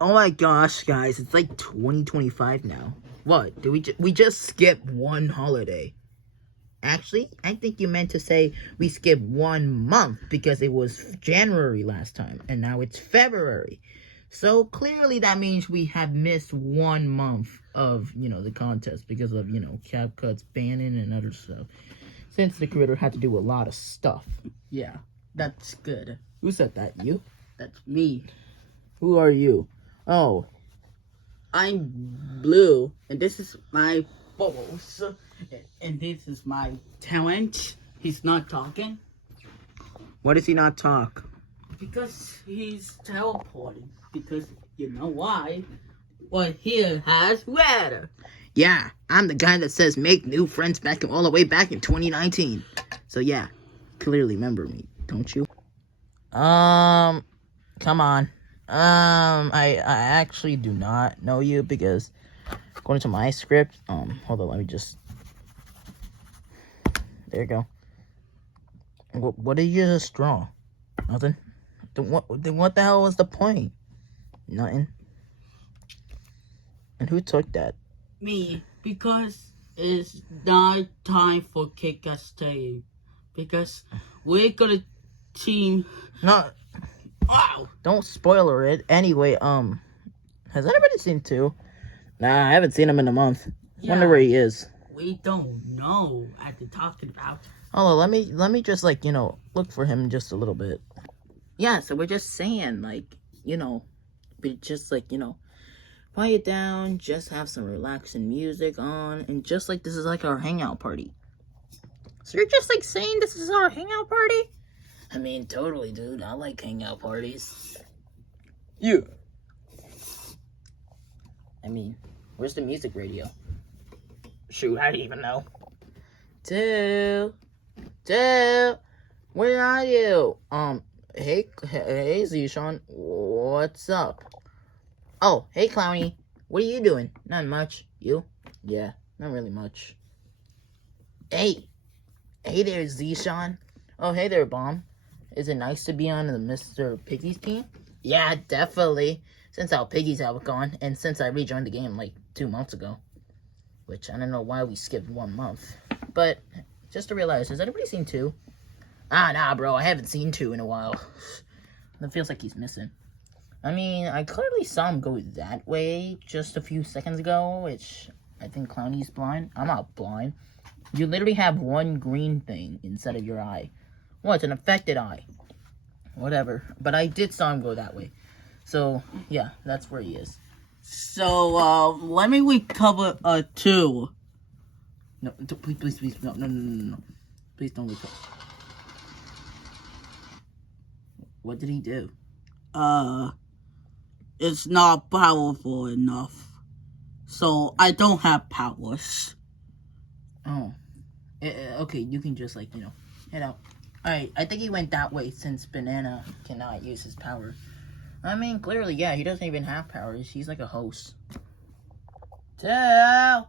Oh my gosh, guys, it's like 2025 now. What? Did we just skip one holiday? Actually, I think you meant to say we skipped 1 month because it was January last time and now it's February. So clearly that means we have missed 1 month of, the contest because of, CapCut's banning and other stuff. Since the creator had to do a lot of stuff. Yeah, that's good. Who said that? You? That's me. Who are you? Oh. I'm Blue, and this is my Bubbles. And this is my talent. He's not talking. Why does he not talk? Because he's teleporting. Because you know why? Well, he has weather. Yeah, I'm the guy that says make new friends all the way back in 2019. So yeah, clearly remember me, don't you? Come on. I actually do not know you because according to my script, hold on, let me just. There you go. What did you just draw? Nothing. Then what the hell was the point? Nothing. And who took that? Me, because it's not time for kick-ass team. Because we're gonna team. No. Wow. Don't spoiler it. Anyway, has anybody seen 2? Nah, I haven't seen him in a month. Yeah, Wonder where he is. we don't know what they're talking about. Hold on, let me just look for him just a little bit. Yeah, so we're just saying we just quiet down, just have some relaxing music on, and just this is our hangout party. So you're just saying this is our hangout party? I mean, totally, dude. I like hangout parties. Yeah. I mean, where's the music radio? Shoot, I don't even know. Two, where are you? Hey, Zishan, what's up? Oh, hey, Clowny, what are you doing? Not much. You? Yeah, not really much. Hey there, Zishan. Oh, hey there, Bomb. Is it nice to be on the Mr. Piggy's team? Yeah, definitely. Since our Piggies have gone, and since I rejoined the game 2 months ago. Which, I don't know why we skipped 1 month. But, just to realize, has anybody seen 2? Nah, bro, I haven't seen 2 in a while. It feels like he's missing. I mean, I clearly saw him go that way just a few seconds ago, which I think Clowny's blind. I'm not blind. You literally have one green thing instead of your eye. Well, it's an affected eye. Whatever. But I did saw him go that way. So, yeah, that's where he is. So, let me recover 2. No, please, no. Please don't recover. What did he do? It's not powerful enough. So, I don't have powers. Oh. Okay, you can just, head out. Alright, I think he went that way since Banana cannot use his power. I mean, clearly, yeah, he doesn't even have powers. He's like a host. Tail!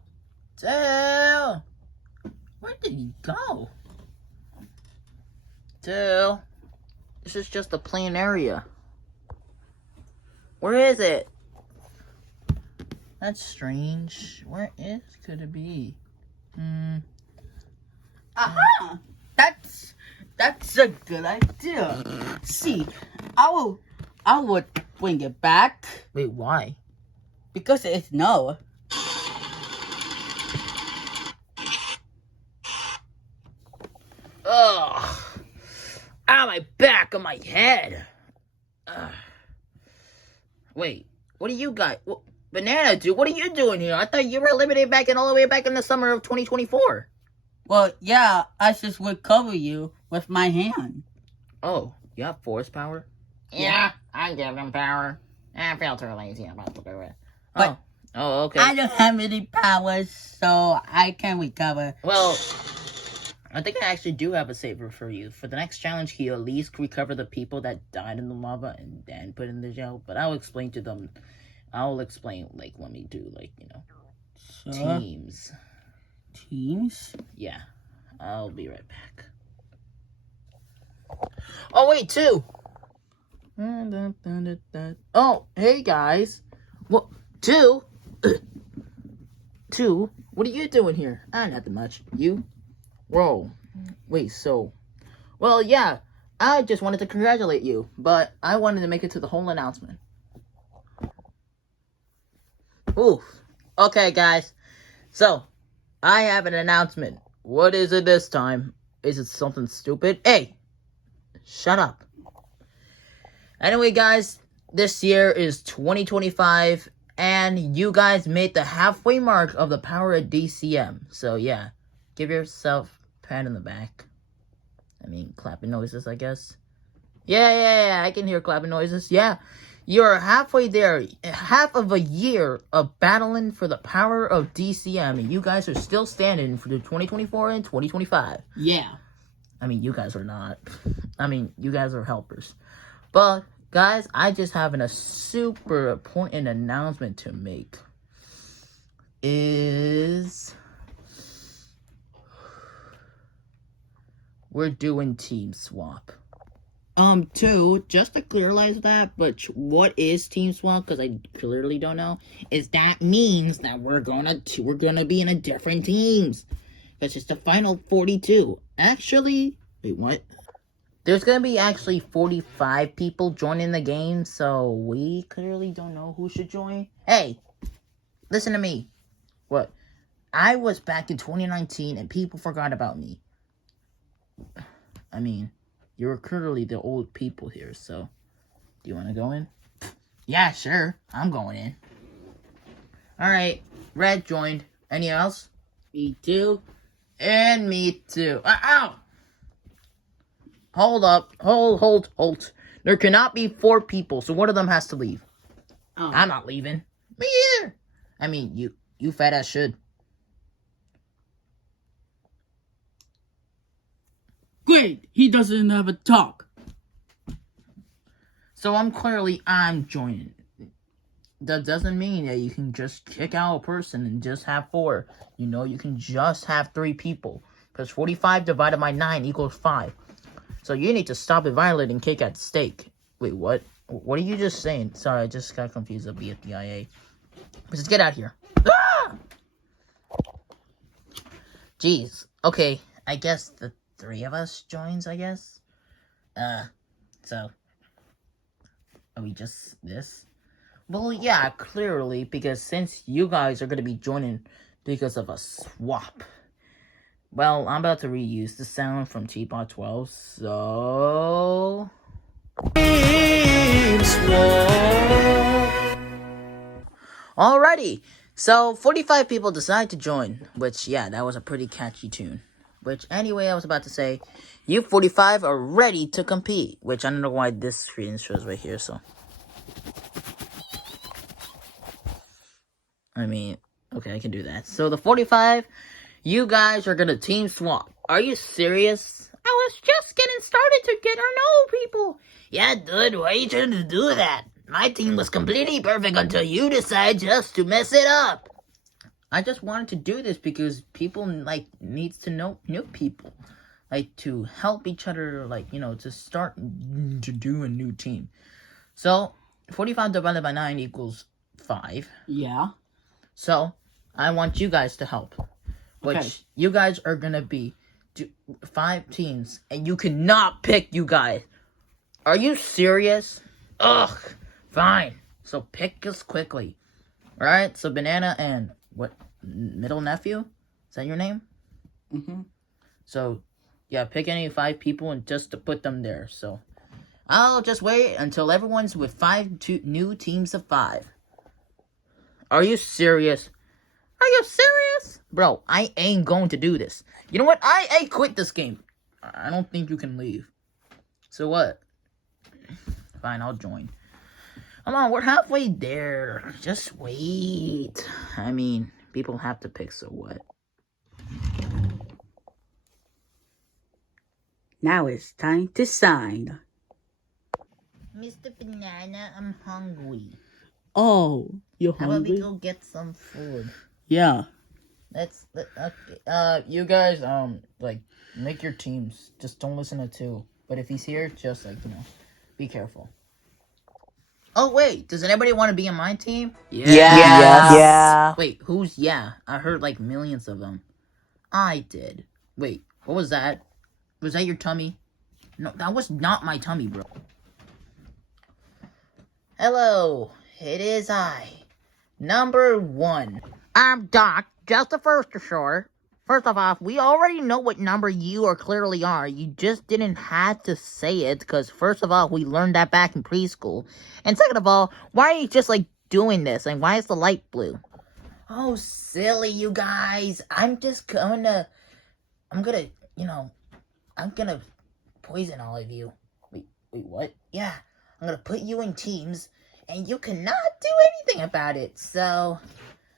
Where did he go? Tail! This is just a plain area. Where is it? That's strange. Where could it be? Aha! That's a good idea. See, I would bring it back. Wait, why? Because it's no. Ugh. Ow, my back on my head. Ugh. Wait, what do you got? Banana, dude, what are you doing here? I thought you were eliminated all the way back in the summer of 2024. Well, yeah, I just recover you with my hand. Oh, you have force power? Yeah, I give him power. I feel too lazy about to do it. But oh, okay. I don't have any powers, so I can recover. Well, I think I actually do have a saver for you. For the next challenge, can you at least recover the people that died in the lava and then put in the jail? But I'll explain to them. I'll explain, when we do, Sure. teams. Teams? Yeah, I'll be right back. Oh, wait, 2. Oh, hey guys. What? Two? Two? What are you doing here? Nothing much. You? Whoa. Wait, so... Well, yeah. I just wanted to congratulate you, but I wanted to make it to the whole announcement. Oof. Okay, guys. So, I have an announcement. What is it this time? Is it something stupid? Hey! Shut up. Anyway, guys, this year is 2025, and you guys made the halfway mark of the power of DCM. So, yeah, give yourself a pat on the back. I mean, clapping noises, I guess. Yeah, I can hear clapping noises. Yeah, you're halfway there. Half of a year of battling for the power of DCM, and you guys are still standing for the 2024 and 2025. Yeah. I mean, you guys are not. I mean, you guys are helpers. But, guys, I just have a super important announcement to make. We're doing team swap. Just to clearize that, but what is team swap? Because I clearly don't know. Is that means that we're gonna be in a different teams. That's just the final 42. Actually, wait, what? There's gonna be actually 45 people joining the game, so we clearly don't know who should join. Hey, listen to me. What? I was back in 2019 and people forgot about me. I mean, you're clearly the old people here, so do you want to go in? Yeah, sure. I'm going in. Alright, Red joined. Any else? Me too. And me too. Ow! Hold up. Hold. There cannot be 4 people, so one of them has to leave. Oh. I'm not leaving. Me either. I mean, you fat ass should. Great, he doesn't have a talk. So I'm joining. That doesn't mean that you can just kick out a person and just have 4. You know, you can just have 3 people. Because 45 divided by 9 equals 5. So you need to stop it violating cake at stake. Wait, what? What are you just saying? Sorry, I just got confused at BFDIA. Let's get out of here. Ah! Jeez. Okay, I guess the 3 of us joins, I guess. So. Are we just this? Well, yeah, clearly, because since you guys are going to be joining because of a swap. Well, I'm about to reuse the sound from TPOD 12, so... Alrighty, so 45 people decided to join, which, yeah, that was a pretty catchy tune. Which, anyway, I was about to say, you 45 are ready to compete, which I don't know why this screen shows right here, so... I mean, okay, I can do that. So the 45, you guys are gonna team swap. Are you serious? I was just getting started to get to know people. Yeah, dude, why are you trying to do that? My team was completely perfect until you decide just to mess it up. I just wanted to do this because people, like, needs to know new people. Like, to help each other, like, you know, to start to do a new team. So, 45 divided by 9 equals 5. Yeah. So, I want you guys to help. Which, okay. You guys are gonna be 5 teams. And you cannot pick you guys. Are you serious? Ugh. Fine. So, pick us quickly. Alright, so Banana and, what, middle nephew? Is that your name? Mm-hmm. So, yeah, pick any 5 people and just to put them there. So, I'll just wait until everyone's with 5 new teams of 5. Are you serious? Are you serious? Bro, I ain't going to do this. You know what? I quit this game. I don't think you can leave. So what? Fine, I'll join. Come on, we're halfway there. Just wait. I mean, people have to pick, so what? Now it's time to sign. Mr. Banana, I'm hungry. Oh, you're hungry? How about we go get some food? Yeah. Okay. You guys, like, make your teams. Just don't listen to 2. But if he's here, just, like, you know, be careful. Oh, wait, does anybody want to be on my team? Yeah. Yeah. Wait, who's yeah? I heard like millions of them. I did. Wait, what was that? Was that your tummy? No, that was not my tummy, bro. Hello, it is I, number 1. I'm Doc, just the first to shore. First of all, we already know what number you or clearly are. You just didn't have to say it, because first of all, we learned that back in preschool. And second of all, why are you just like doing this? And why is the light blue? Oh, silly you guys. I'm gonna, I'm gonna poison all of you. Wait, what? Yeah, I'm gonna put you in teams, and you cannot do anything about it. So,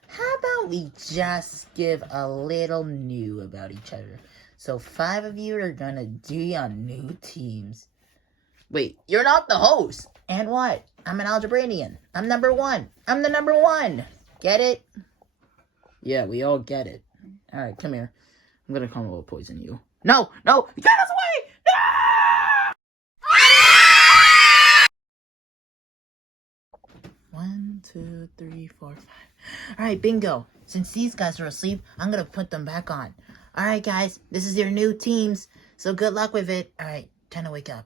how about we just give a little new about each other? So 5 of you are gonna be on new teams. Wait, you're not the host. And what? I'm an algebraian. I'm number 1. I'm the number 1. Get it? Yeah, we all get it. Alright, come here. I'm gonna come over poison you. No! Get us away! No! 1, 2, 3, 4, 5. Alright, bingo. Since these guys are asleep, I'm gonna put them back on. Alright, guys, this is your new teams, so good luck with it. Alright, time to wake up.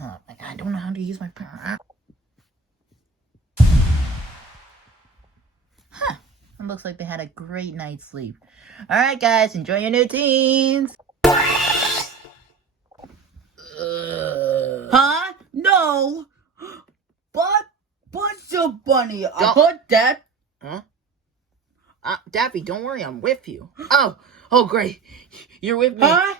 I don't know how to use my power. Huh. It looks like they had a great night's sleep. Alright, guys, enjoy your new teams. Huh? No. But your bunny. I Don't- put that. Huh? Daffy, don't worry, I'm with you. Oh, great. You're with me. Huh?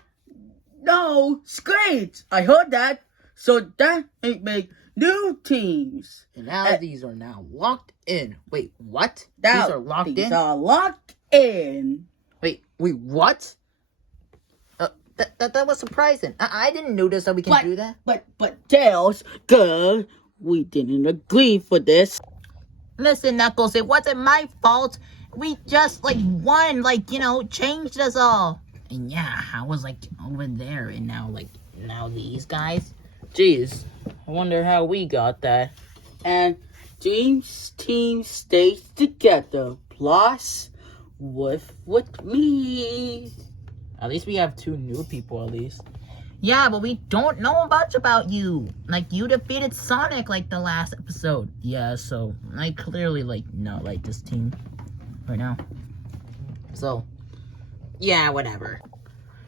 No, it's great. I heard that. So that make new teams. And now these are now locked in. Wait, what? Now, these are locked these in? are locked in. Wait, what? That was surprising. I didn't notice that we can do that. But Tails, girl, we didn't agree for this. Listen, Knuckles, it wasn't my fault. We just, won, changed us all. And yeah, I was, over there, and now these guys? Jeez, I wonder how we got that. And team stays together. Plus, with me. At least we have 2 new people, at least. Yeah, but we don't know much about you. You defeated Sonic, the last episode. Yeah, so I clearly, not like this team right now. So, yeah, whatever.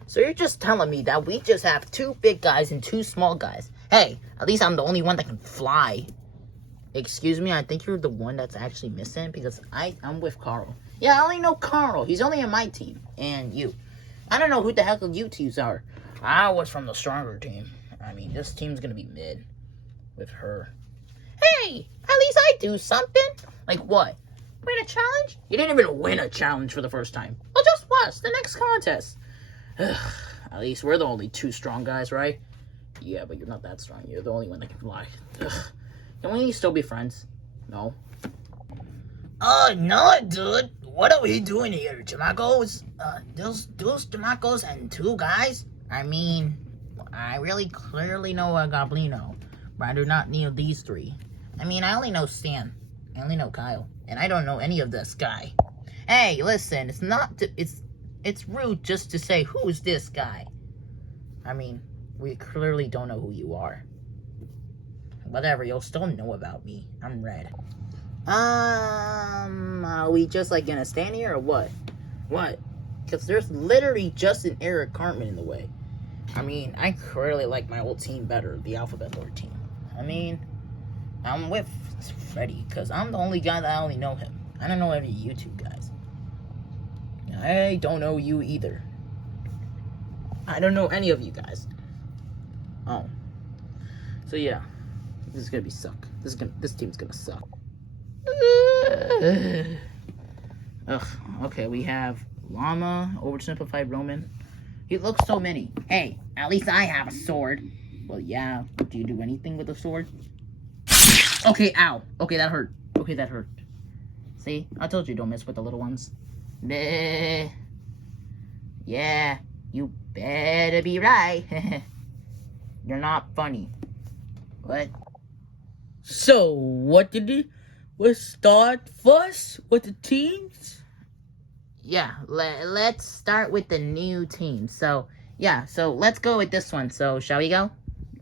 So you're just telling me that we just have 2 big guys and 2 small guys. Hey, at least I'm the only one that can fly. Excuse me, I think you're the one that's actually missing, because I'm with Carl. Yeah, I only know Carl. He's only on my team. And you. I don't know who the heck you twos are. I was from the stronger team. I mean, this team's gonna be mid with her. Hey, at least I do something. Like what? Win a challenge? You didn't even win a challenge for the first time. Well, just watch the next contest. At least we're the only 2 strong guys, right? Yeah, but you're not that strong. You're the only one that can fly. Can we still be friends? No. Oh, no, dude. What are we doing here, Chamacos? Those Chamacos and 2 guys? I mean, I really clearly know a Goblino, but I do not know these 3. I mean, I only know Stan. I only know Kyle. And I don't know any of this guy. Hey, listen, it's rude just to say, who's this guy? I mean, we clearly don't know who you are. Whatever, you'll still know about me. I'm red. Are we just gonna stand here or what? What? Because there's literally just an Eric Cartman in the way. I mean, I clearly like my old team better, the Alphabet Lord team. I mean, I'm with Freddy, because I'm the only guy that I only know him. I don't know any of you 2 guys. I don't know you either. I don't know any of you guys. Oh. So yeah. This is gonna be suck. This team's gonna suck. Ugh. Okay, we have Llama, oversimplified Roman. He looks so many. Hey, at least I have a sword. Well, yeah. Do you do anything with a sword? Okay, ow. Okay, that hurt. Okay, that hurt. See? I told you don't mess with the little ones. Bleh. Yeah, you better be right. You're not funny. What? So, let's start first with the teams? Yeah, let's start with the new team. So, yeah, so let's go with this one. So, shall we go?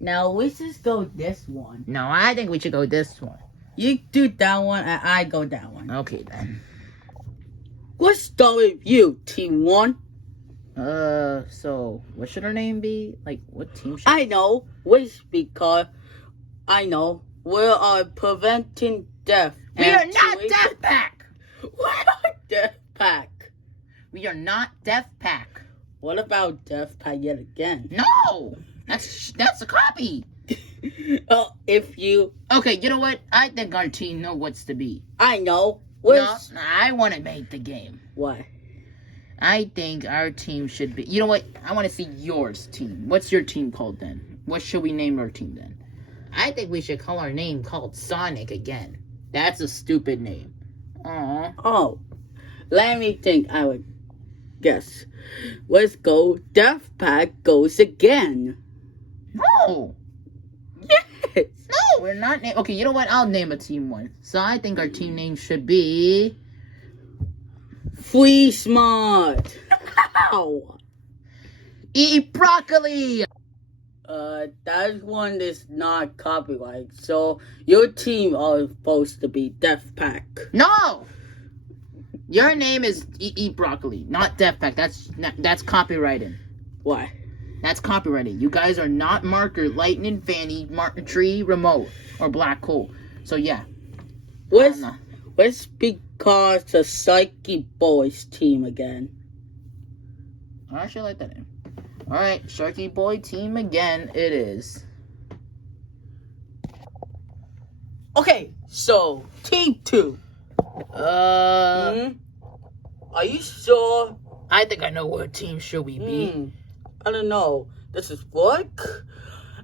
Now, let's just go this one. No, I think we should go this one. You do that one, and I go that one. Okay, then. Let's start with you, Team 1. So, what should our name be? Like, what team should... I know, because I know we're preventing death. We are not Death Pack! We're not Death Pack. We are not Death Pack. What about Death Pack yet again? No! That's a copy! If you... Okay, you know what? I think our team know what's to be. I know. No, I want to make the game. What? I think our team should be... You know what? I want to see yours team. What's your team called then? What should we name our team then? I think we should call our name called Sonic again. That's a stupid name. Aww. Oh. Let me think. I would guess. Let's go. Death Pack goes again. No! Yes! No, we're not... Okay, you know what? I'll name a team one. So I think our team name should be... Free Smart. Ow. Eat broccoli! That one is not copyright. So your team are supposed to be Death Pack. No! Your name is Eat Broccoli, not Death Pack. That's copyrighted. Why? That's copyrighted. You guys are not Marker, Lightning, Fanny, Tree, Remote, or Black Hole. So yeah. Let's because the Psyche Boys team again. I actually like that name. Alright, Sharky Boy team again it is. Okay, so Team 2. Are you sure? I think I know what team should we be. I don't know. This is work.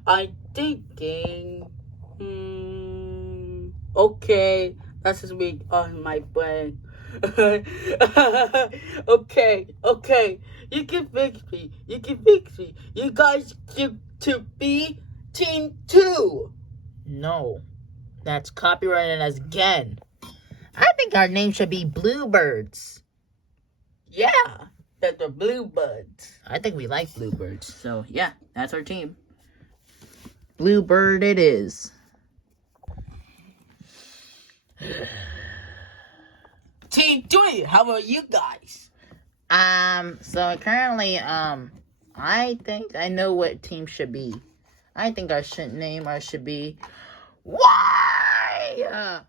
I'm thinking. Okay, that's just me on my brain. Okay. You can fix me. You guys get to be Team 2. No. That's copyrighted as again. I think our name should be Bluebirds. Yeah, that's the Bluebirds. I think we like Bluebirds. So, yeah, that's our team. Bluebird it is. Team 3, how about you guys? So currently, I think I know what team should be. I think our name should be... Why?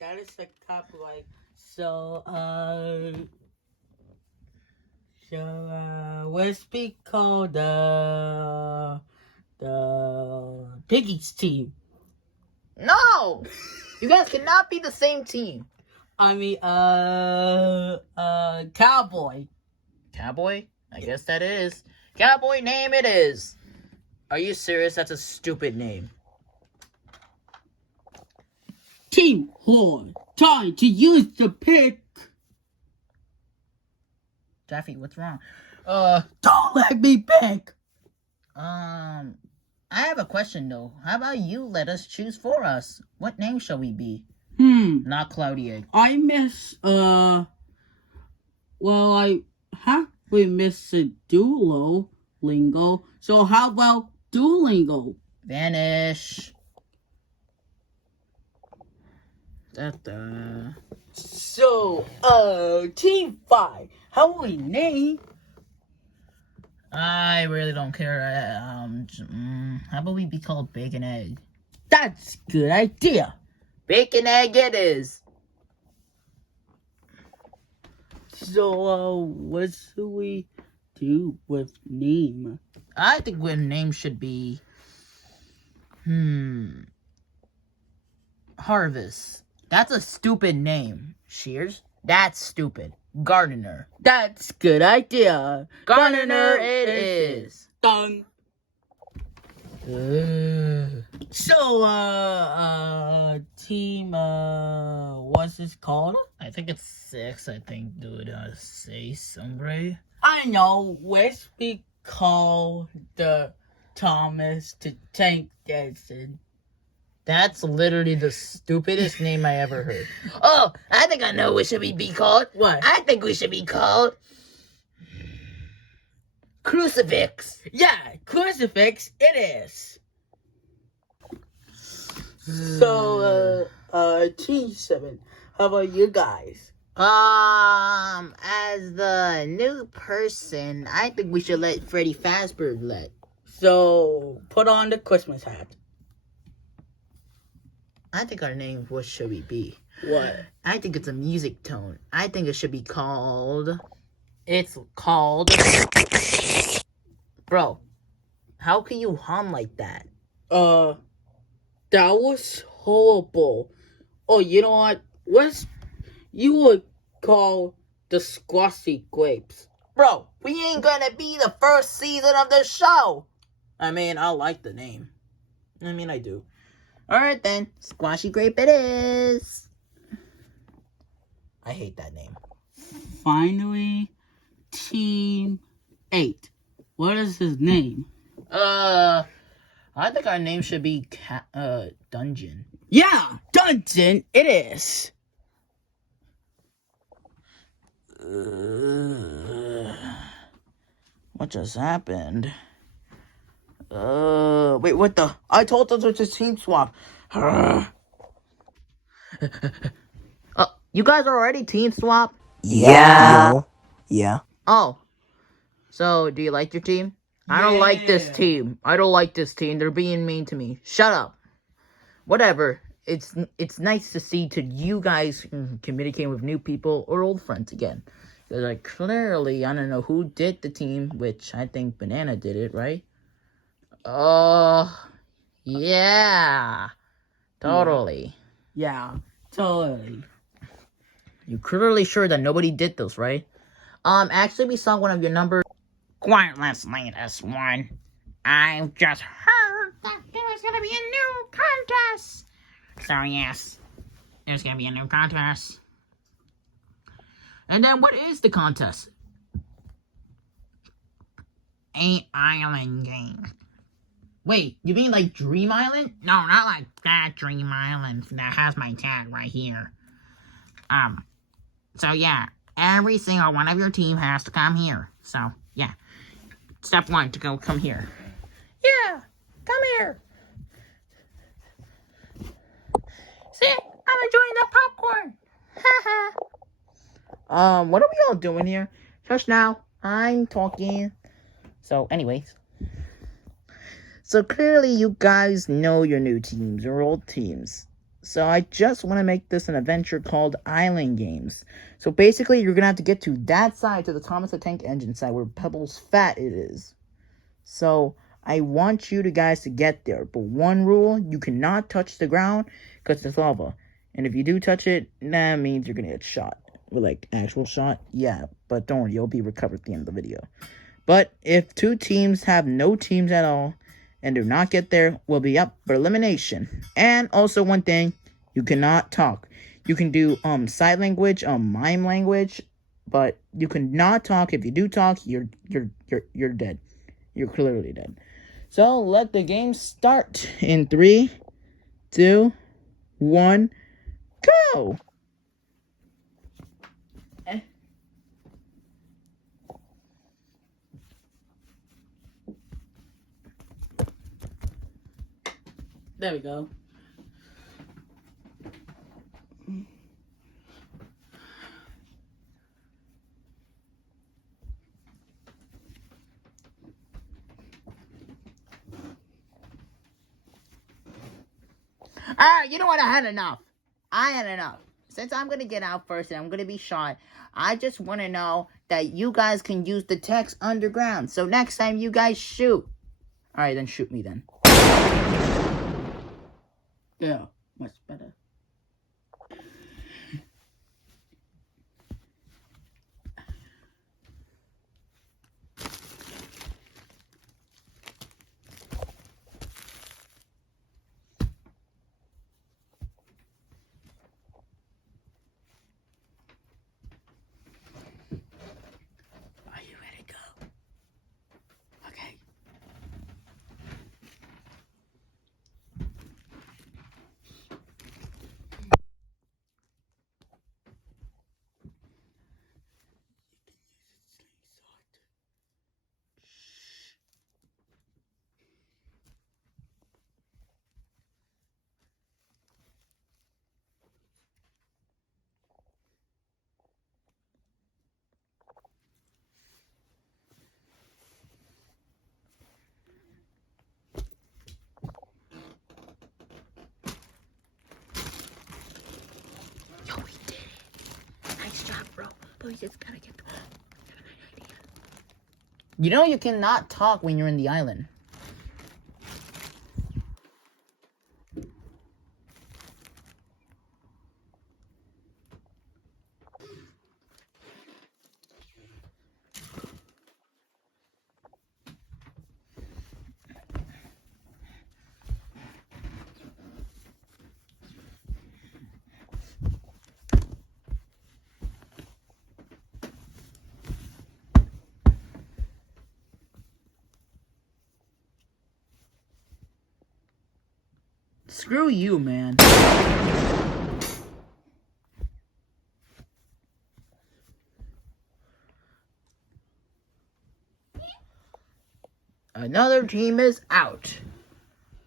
That is a copyright. So, let's be called the Piggies team. No! You guys cannot be the same team. I mean, Cowboy. Cowboy? I guess that is. Cowboy name it is. Are you serious? That's a stupid name. Team Horn, time to use the pick. Jeffy, what's wrong? Don't let me pick. I have a question though. How about you let us choose for us? What name shall we be? Not Cloudy Egg. I miss, well, I halfway miss a Duolingo. So how about Duolingo? Vanish. So, Team 5, how will we name? I really don't care. How about we be called Bacon Egg? That's a good idea. Bacon Egg it is. So, what should we do with name? I think the name should be... Harvest. That's a stupid name. Shears? That's stupid. Gardener. That's a good idea. Gardener it is. Done. So, team, what's this called? I think it's 6, I think, dude. Say sombre. I know, let's be call the Thomas the Tank Engine. That's literally the stupidest name I ever heard. Oh, I think I know what should we be called. What? I think we should be called Crucifix. Yeah, Crucifix it is. So, T7, how about you guys? As the new person, I think we should let Freddy Fazbear let. So, put on the Christmas hat. I think our name, what should we be? What? I think it's a music tone. I think it should be called... It's called... Bro, how can you hum like that? That was horrible. Oh, you know what? You would call the Squashy Grapes. Bro, we ain't gonna be the first season of the show. I mean, I like the name. I mean, I do. Alright then, Squashy Grape it is. I hate that name. Finally, Team 8. What is his name? I think our name should be Dungeon. Yeah, Dungeon it is. What just happened? Wait, what the? I told us it's a team swap. You guys are already team swap? Yeah. Yeah. Oh. So, do you like your team? I don't like this team. I don't like this team. They're being mean to me. Shut up. Whatever. It's nice to see you guys communicating with new people or old friends again. Because clearly, I don't know who did the team, which I think Banana did it, right? Oh, yeah. Totally. Yeah, totally. You're clearly sure that nobody did those, right? Actually, we saw one of your numbers quite last night as one. I've just heard that there's gonna be a new contest. So, yes, there's gonna be a new contest. And then, what is the contest? A island game. Wait, you mean like Dream Island? No, not like that Dream Island that has my tag right here. So yeah, every single one of your team has to come here. So, yeah. Step 1 to come here. Yeah, come here. See, I'm enjoying the popcorn. What are we all doing here? Just now, I'm talking. So, anyways. So clearly you guys know your new teams, your old teams. So I just want to make this an adventure called Island Games. So basically you're going to have to get to that side, to the Thomas the Tank Engine side, where Pebbles Fat it is. So I want you guys to get there. But one rule, you cannot touch the ground because it's lava. And if you do touch it, that means you're going to get shot. With actual shot? Yeah, but don't worry, you'll be recovered at the end of the video. But if two teams have no teams at all, and do not get there, will be up for elimination. And also one thing, you cannot talk. You can do sign language, mime language, but you cannot talk. If you do talk, you're dead. You're clearly dead. So let the game start in 3, 2, 1, go. There we go. You know what? I had enough. Since I'm going to get out first and I'm going to be shot, I just want to know that you guys can use the text underground. So next time you guys shoot. Alright, then shoot me then. Yeah, much better. Are you ready to go? But we just gotta get. You know you cannot talk when you're in the island. Screw you, man. Another team is out.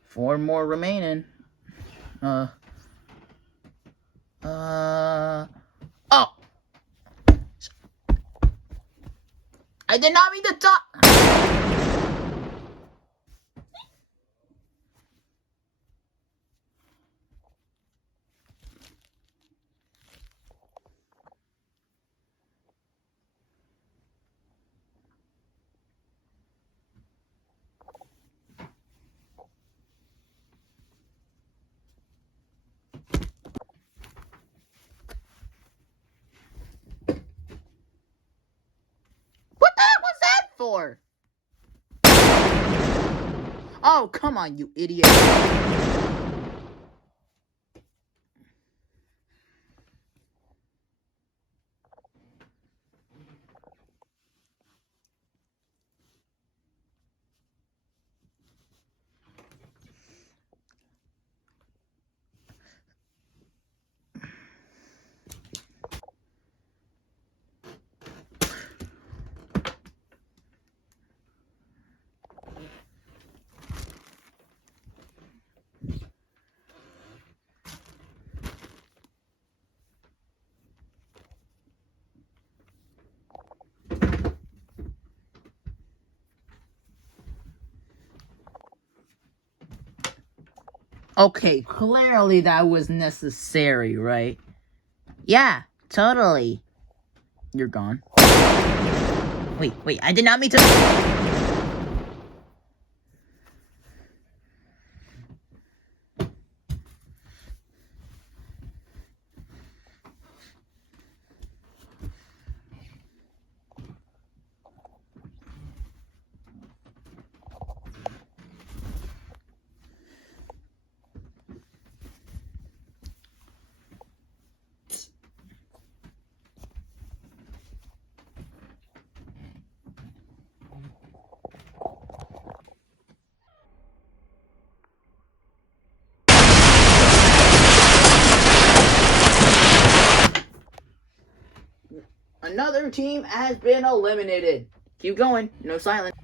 4 more remaining. Oh. I did not mean to talk. What the heck was that for? Oh, come on, you idiot. Okay, clearly that was necessary, right? Yeah, totally. You're gone. Wait, I did not mean to. Another team has been eliminated. Keep going. No silence.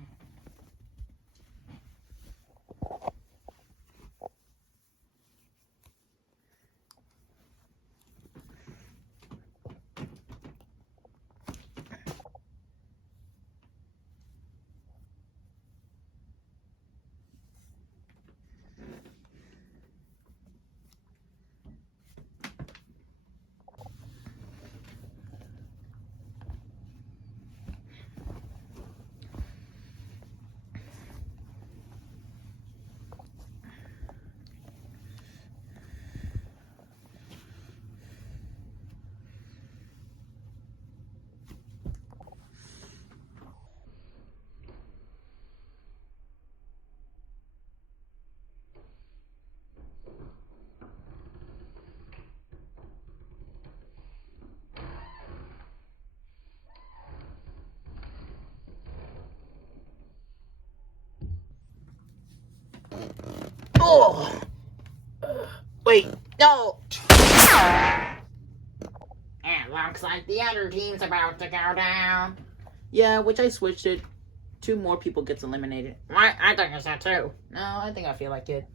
Oh! Wait, no! It looks like the other team's about to go down. Yeah, which I switched it. 2 more people gets eliminated. I think it's that too. No, I think I feel like it.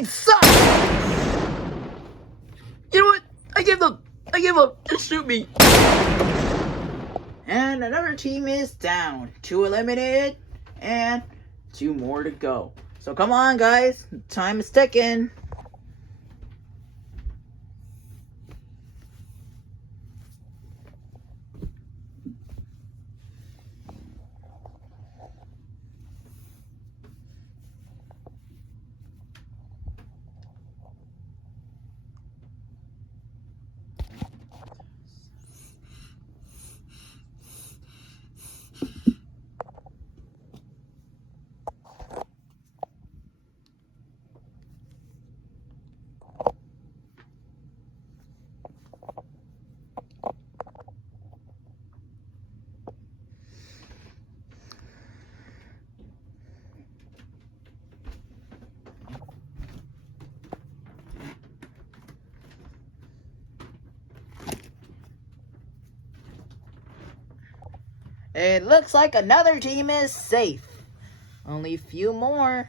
teammates suck! You know what? I give up. Just shoot me. And another team is down. 2 eliminated, and 2 more to go. So come on, guys. Time is ticking. It looks like another team is safe. Only a few more.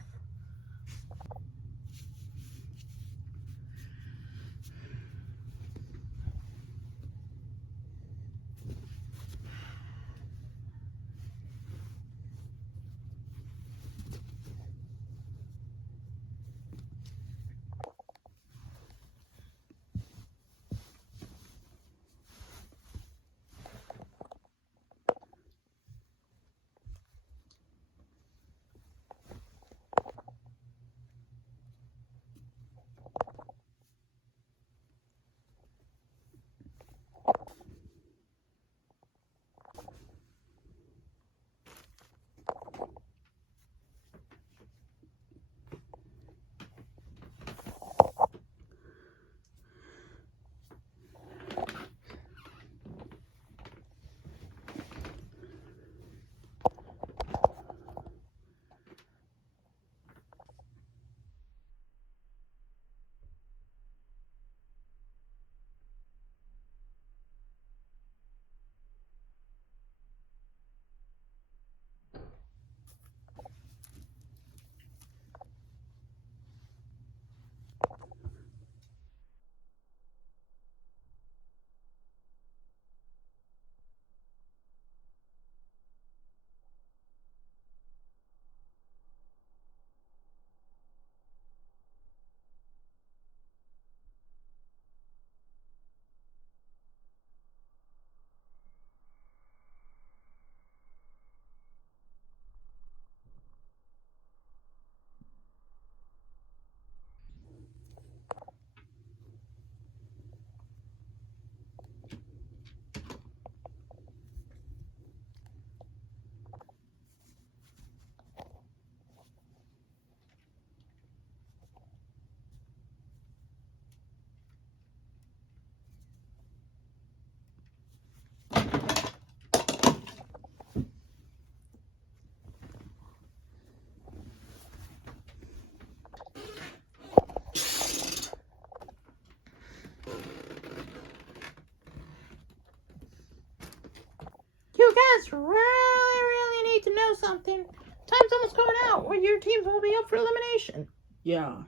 You guys really need to know something. Time's almost coming out where your teams will be up for elimination. Yeah,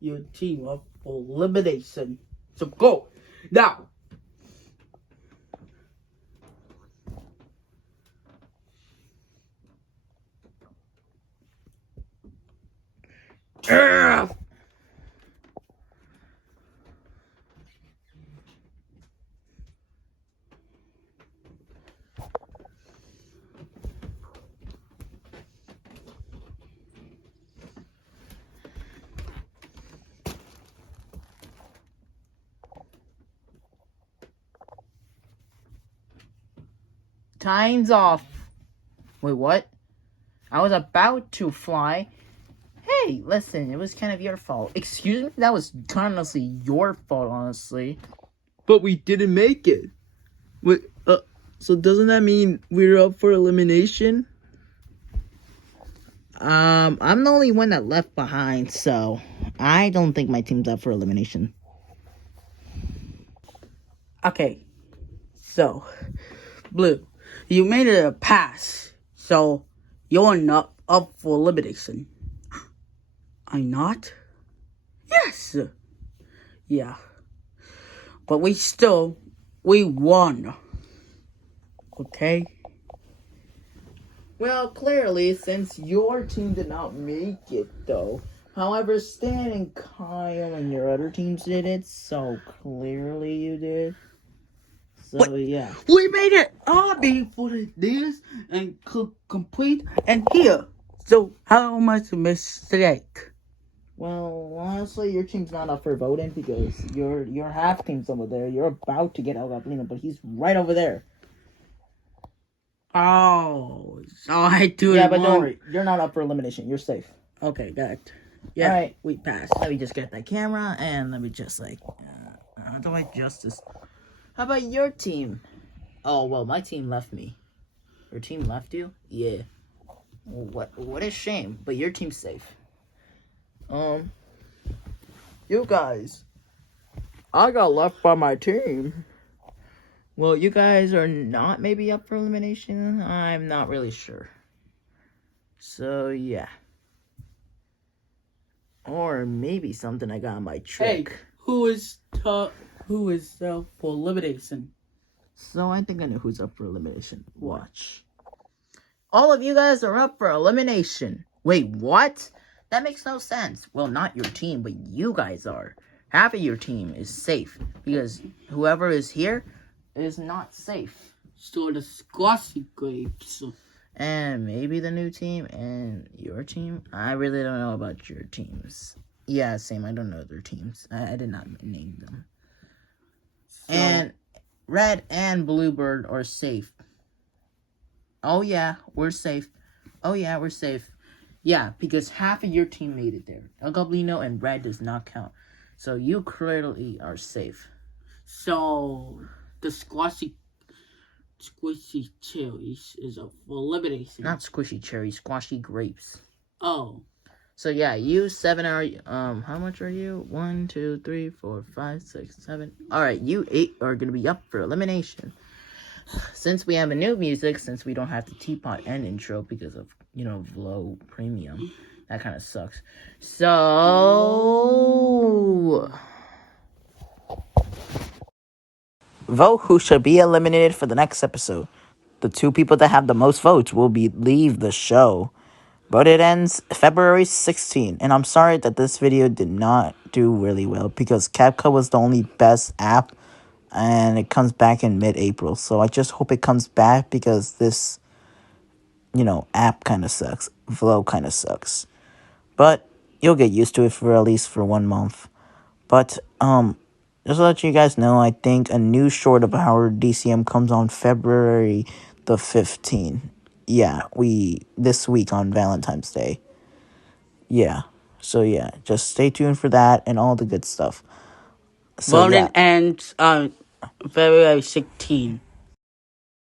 your team up for elimination. So go now. Time's off. Wait, what? I was about to fly. Hey, listen, it was kind of your fault. Excuse me? That was honestly your fault, honestly. But we didn't make it. Wait, so doesn't that mean we're up for elimination? I'm the only one that left behind, so I don't think my team's up for elimination. Okay, so Blue, you made it a pass, so you're not up for elimination. I'm not? Yes. Yeah. But we won. Okay? Well, clearly, since your team did not make it, though. However, Stan and Kyle and your other teams did it, so clearly you did. So, What? yeah. We made it obby for this and complete and here. So how much a mistake? Well, honestly, your team's not up for voting because your half team's over there. You're about to get El Gablino, but he's right over there. Oh, so I do Yeah, it but don't wrong. worry. You're not up for elimination. You're safe. Okay, got it. Yeah, Alright. we passed. Let me just get that camera and let me just how do I justice? How about your team? Oh well, my team left me. Your team left you? Yeah. What a shame. But your team's safe. You guys, I got left by my team. Well, you guys are not maybe up for elimination. I'm not really sure. So yeah. Or maybe something I got on my Hey, trick. who is for elimination? So I think I know who's up for elimination. Watch. All of you guys are up for elimination. Wait, what? That makes no sense. Well, not your team, but you guys are. Half of your team is safe because whoever is here is not safe. So the squashy grapes. And maybe the new team and your team. I really don't know about your teams. Yeah, same. I don't know their teams. I did not name them. And Red and Bluebird are safe. Oh yeah, we're safe. Oh yeah, we're safe. Yeah, because half of your team made it there. El Goblino and Red does not count. So you clearly are safe. So the squishy cherries is up for elimination. Not squishy cherries, squashy grapes. Oh. So yeah, you 7 are how much are you? 1, 2, 3, 4, 5, 6, 7. Alright, you 8 are gonna be up for elimination. Since we have a new music, since we don't have the teapot end intro because of, low premium. That kind of sucks. So Vote who should be eliminated for the next episode. The 2 people that have the most votes will leave the show. But it ends February 16th, and I'm sorry that this video did not do really well because CapCut was the only best app, and it comes back in mid-April. So I just hope it comes back because this, app kind of sucks. Flow kind of sucks. But you'll get used to it for at least for 1 month. But, just to let you guys know, I think a new short of our DCM comes on February the 15th. Yeah, this week on Valentine's Day. Yeah. So yeah, just stay tuned for that and all the good stuff. So Voting yeah. ends on February 16.